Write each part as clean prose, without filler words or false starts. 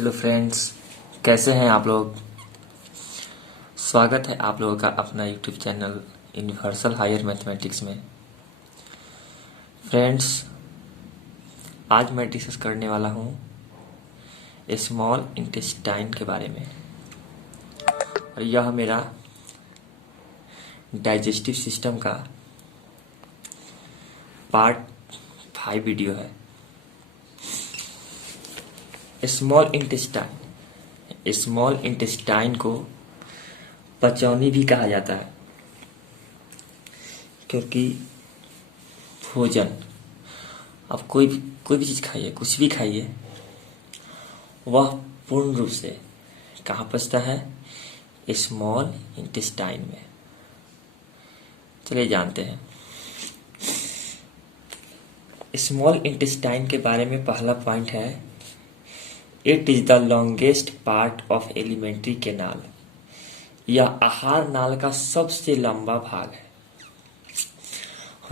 Hello friends, कैसे हैं आप लोग। स्वागत है आप लोगों का अपना YouTube channel universal higher mathematics में। फ्रेंड्स, आज मैं डिस्कस करने वाला हूँ स्मॉल इंटेस्टाइन के बारे में, और यह मेरा डाइजेस्टिव सिस्टम का पार्ट 5 वीडियो है। स्मॉल इंटेस्टाइन को पचौनी भी कहा जाता है, क्योंकि भोजन, आप कोई भी चीज़ खाइए, कुछ भी खाइए, वह पूर्ण रूप से कहाँ पचता है? स्मॉल इंटेस्टाइन में। चलिए जानते हैं। स्मॉल इंटेस्टाइन के बारे में पहला पॉइंट है, it is the longest part of alimentary canal. यह आहार नाल का सबसे लंबा भाग है।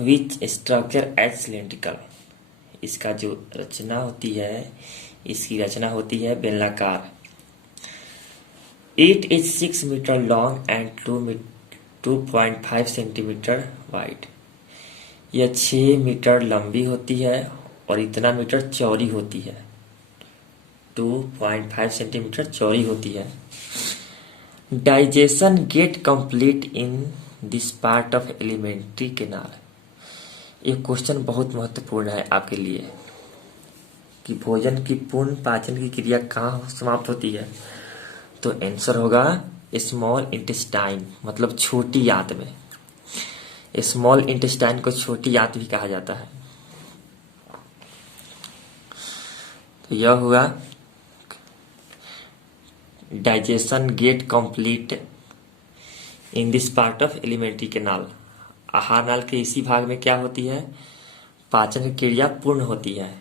विच स्ट्रक्चर एज सिलेंड्रिकल, इसका जो रचना होती है, इसकी रचना होती है बेलनाकार। It is 6 metre long and 2.5 centimetre wide. यह 6 मीटर लंबी होती है और इतना मीटर चौड़ी होती है, 2.5 सेंटीमीटर चौड़ी होती है। Digestion get complete in this part of alimentary canal. ये क्वेश्चन बहुत महत्वपूर्ण है आपके लिए कि भोजन की पूर्ण पाचन की क्रिया कहाँ समाप्त होती है। तो आंसर होगा स्मॉल इंटेस्टाइन, मतलब छोटी आंत में। स्मॉल इंटेस्टाइन को छोटी आंत भी कहा जाता है। तो यह हुआ digestion get complete in this part of alimentary canal. आहार नाल के इसी भाग में क्या होती है? पाचन की क्रिया पूर्ण होती है।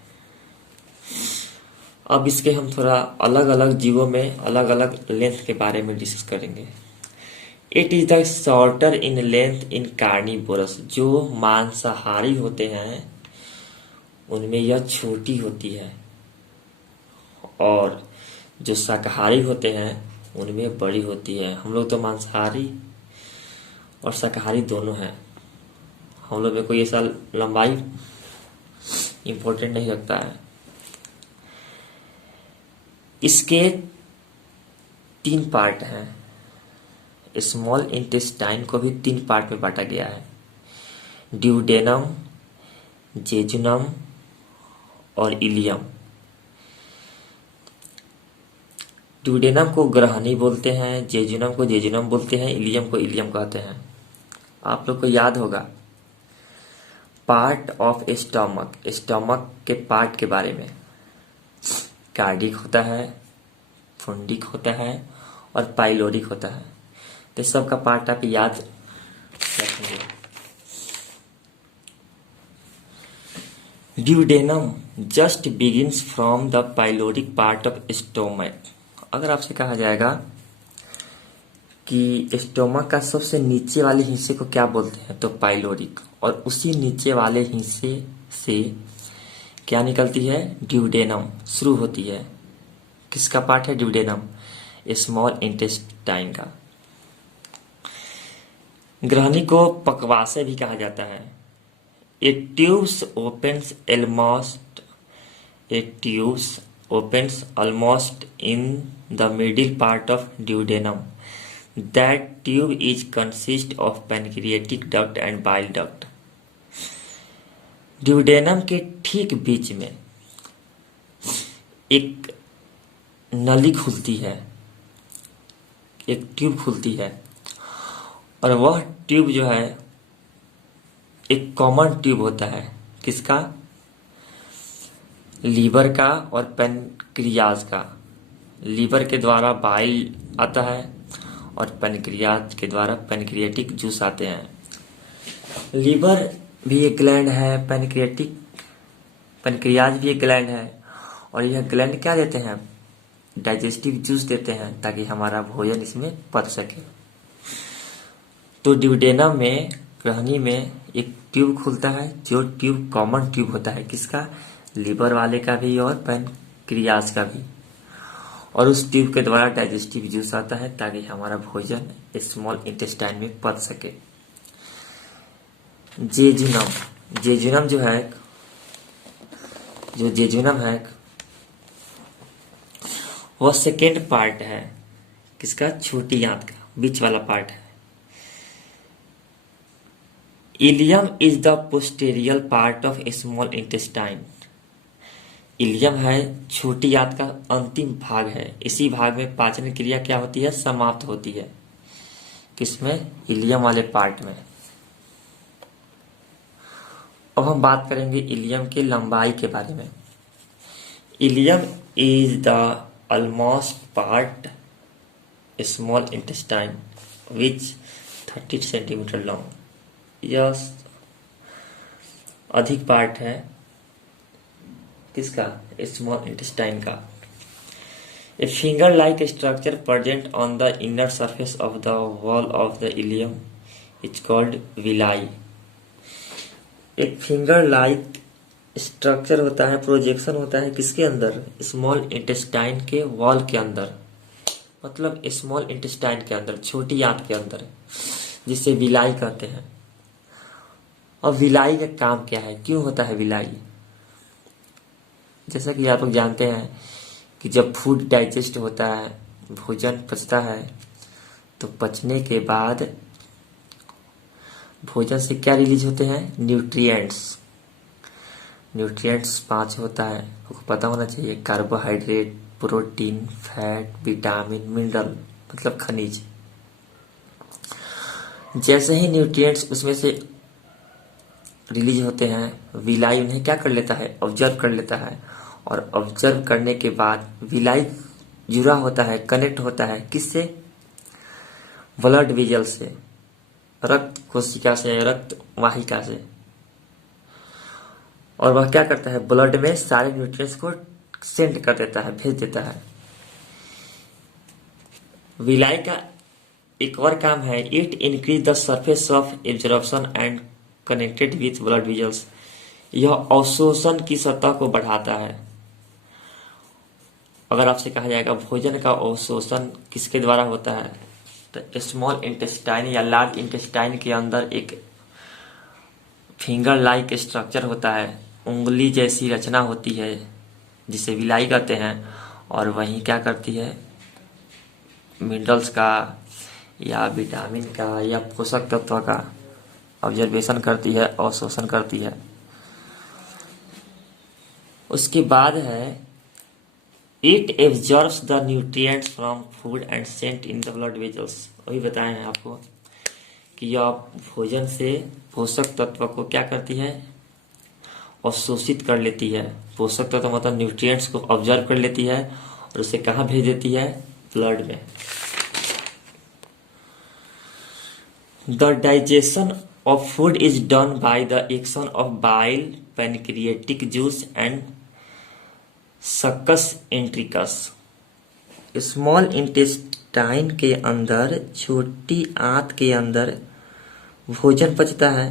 अब इसके हम थोड़ा अलग अलग जीवों में अलग अलग लेंथ के बारे में डिस्कस करेंगे। It is the shorter in length in carnivorous. जो मांसाहारी होते हैं उनमें यह छोटी होती है, और जो शाकाहारी होते हैं उनमें बड़ी होती है। हम लोग तो मांसाहारी और शाकाहारी दोनों हैं। हम लोग में कोई ऐसा लंबाई इंपॉर्टेंट नहीं रखता है। इसके 3 पार्ट हैं। स्मॉल इंटेस्टाइन को भी 3 पार्ट में बांटा गया है, ड्यूडेनम, जेजुनम और इलियम। ड्यूडेनम को ग्रहणी बोलते हैं, जेजुनम को जेजुनम बोलते हैं, इलियम को इलियम कहते हैं। आप लोग को याद होगा पार्ट ऑफ स्टमक के पार्ट के बारे में। कार्डिक होता है, फुंडिक होता है और पाइलोरिक होता है। तो सबका पार्ट आप याद रखेंगे। Duodenum just begins from the pyloric part of stomach. अगर आपसे कहा जाएगा कि स्टोमक का सबसे नीचे वाले हिस्से को क्या बोलते हैं, तो पाइलोरिक, और उसी नीचे वाले हिस्से से क्या निकलती है? ड्यूडेनम शुरू होती है। किसका पार्ट है ड्यूडेनम? स्मॉल इंटेस्टाइन का। ग्रहणी को पकवासे भी कहा जाता है। ए tubes opens almost in the middle part of duodenum. That tube is consist of pancreatic duct and bile duct. Duodenum के ठीक बीच में एक नली खुलती है, एक ट्यूब खुलती है, और वह ट्यूब जो है एक कॉमन ट्यूब होता है। किसका? लीवर का और पैनक्रियाज का। लीवर के द्वारा बाइल आता है और पैनक्रियाज के द्वारा पैनक्रियाटिक जूस आते हैं। लीवर भी एक ग्लैंड है, पैनक्रियाज भी एक ग्लैंड है, और यह ग्लैंड क्या देते हैं? डाइजेस्टिव जूस देते हैं, ताकि हमारा भोजन इसमें पच सके। तो ड्यूडेनम में, ग्रहणी में एक ट्यूब खुलता है, जो ट्यूब कॉमन ट्यूब होता है। किसका? लीवर वाले का भी और पैनक्रियाज का भी। और उस ट्यूब के द्वारा डाइजेस्टिव जूस आता है ताकि हमारा भोजन स्मॉल इंटेस्टाइन में पच सके। जेजुनम जो जेजुनम है वह सेकेंड पार्ट है किसका, छोटी आंत का, बीच वाला पार्ट है। Ileum is the posterior part of small intestine. Ileum है छोटी आंत का अंतिम भाग है, इसी भाग में पाचन क्रिया क्या होती है, समाप्त होती है। किसमें, इलियम वाले पार्ट में। अब हम बात करेंगे इलियम की लंबाई के बारे में। Ileum is the almost part small intestine which 30 centimetre long. यह अधिक पार्ट है किसका, स्मॉल इंटेस्टाइन का। A finger like structure present on the inner surface of the wall of the ileum is called villi. एक finger like structure होता है, projection होता है किसके अंदर, स्मॉल इंटेस्टाइन के वॉल के अंदर, मतलब स्मॉल इंटेस्टाइन के अंदर, छोटी आंत के अंदर, जिसे विलाई कहते हैं। और विलाई का काम क्या है, क्यों होता है विलाई। जैसा कि आप लोग जानते हैं कि जब फूड डाइजेस्ट होता है, भोजन पचता है, तो पचने के बाद भोजन से क्या रिलीज होते हैं, न्यूट्रिएंट्स 5 होता है, आपको पता होना चाहिए। Carbohydrate, protein, fat, vitamin, mineral, मतलब खनिज। जैसे ही न्यूट्रिएंट्स उसमें से रिलीज होते हैं, विलाई उन्हें क्या कर लेता है, ऑब्जर्व कर लेता है। और ऑब्जर्व करने के बाद विलाई जुड़ा होता है, कनेक्ट होता है किससे, ब्लड वेजल से, रक्त कोशिका से, रक्त वाहिका से। और वह क्या करता है, ब्लड में सारे न्यूट्रिएंट्स को सेंड कर देता है, भेज देता है। विलाई का एक और काम है, it increase the surface of absorption and connected with blood vessels. यह अवशोषण की सतह को बढ़ाता है। अगर आपसे कहा जाएगा भोजन का अवशोषण किसके द्वारा होता है, तो स्मॉल इंटेस्टाइन या लार्ज इंटेस्टाइन के अंदर एक फिंगर लाइक स्ट्रक्चर होता है, उंगली जैसी रचना होती है जिसे विलाई कहते हैं। और वहीं क्या करती है, मिनरल्स का या विटामिन का या पोषक तत्व का ऑब्जर्वेशन करती है और शोषण करती है। उसके बाद है it absorbs the nutrients from food and sent in the blood vessels. वही बताए हैं आपको कि यह भोजन से पोषक तत्व को क्या करती है, अवशोषित कर लेती है। पोषक तत्व मतलब न्यूट्रिएंट्स को ऑब्जर्व कर लेती है और उसे कहाँ भेज देती है, ब्लड में। The digestion of food is done by the action of bile, pancreatic juice and succus entericus. Small intestine के अंदर, छोटी आंत के अंदर भोजन पचता है।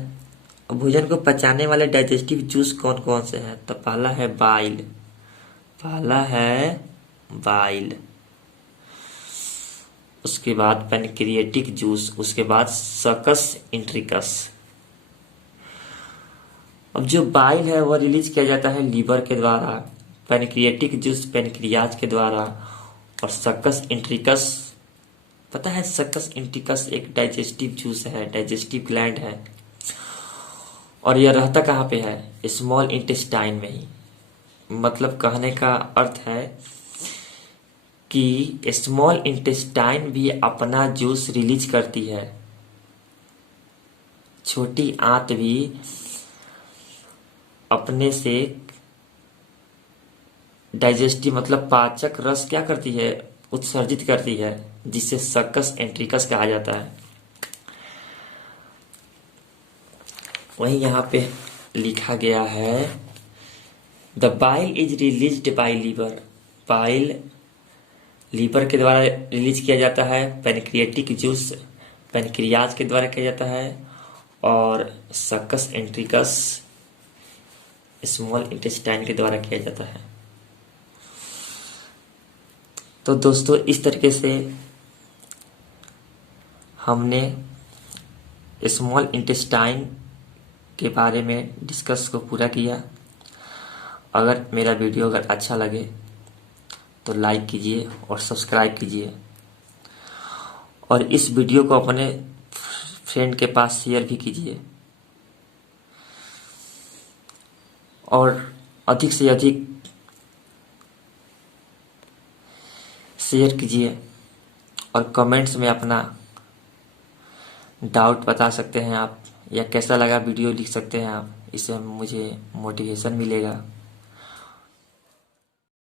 भोजन को पचाने वाले डाइजेस्टिव जूस कौन कौन से हैं, तो पहला है बाइल, उसके बाद पैनक्रिएटिक जूस, उसके बाद सकस इंट्रिकस। अब जो बाइल है वह रिलीज किया जाता है लीवर के द्वारा, पैनक्रिएटिक जूस पैनक्रियाज के द्वारा, और सकस इंट्रिकस, पता है सकस इंट्रिकस एक डाइजेस्टिव जूस है, डाइजेस्टिव ग्लैंड है। और यह रहता कहाँ पे है, स्मॉल इंटेस्टाइन में ही। मतलब कहने का अर्थ है कि स्मॉल इंटेस्टाइन भी अपना जूस रिलीज करती है, छोटी आंत भी अपने से डाइजेस्टिव मतलब पाचक रस क्या करती है, उत्सर्जित करती है, जिसे सकस एंट्रिकस कहा जाता है। वहीं यहाँ पे लिखा गया है the bile is released by liver. Bile liver के द्वारा रिलीज किया जाता है, पैनक्रिएटिक जूस पैनक्रियाज के द्वारा किया जाता है, और सकस एंट्रिकस स्मॉल इंटेस्टाइन के द्वारा किया जाता है। तो दोस्तों इस तरीके से हमने स्मॉल इंटेस्टाइन के बारे में डिस्कस को पूरा किया। अगर मेरा वीडियो अगर अच्छा लगे तो लाइक कीजिए और सब्सक्राइब कीजिए, और इस वीडियो को अपने फ्रेंड के पास शेयर भी कीजिए, और अधिक से अधिक शेयर कीजिए, और कमेंट्स में अपना डाउट बता सकते हैं आप, या कैसा लगा वीडियो लिख सकते हैं आप। इससे मुझे मोटिवेशन मिलेगा।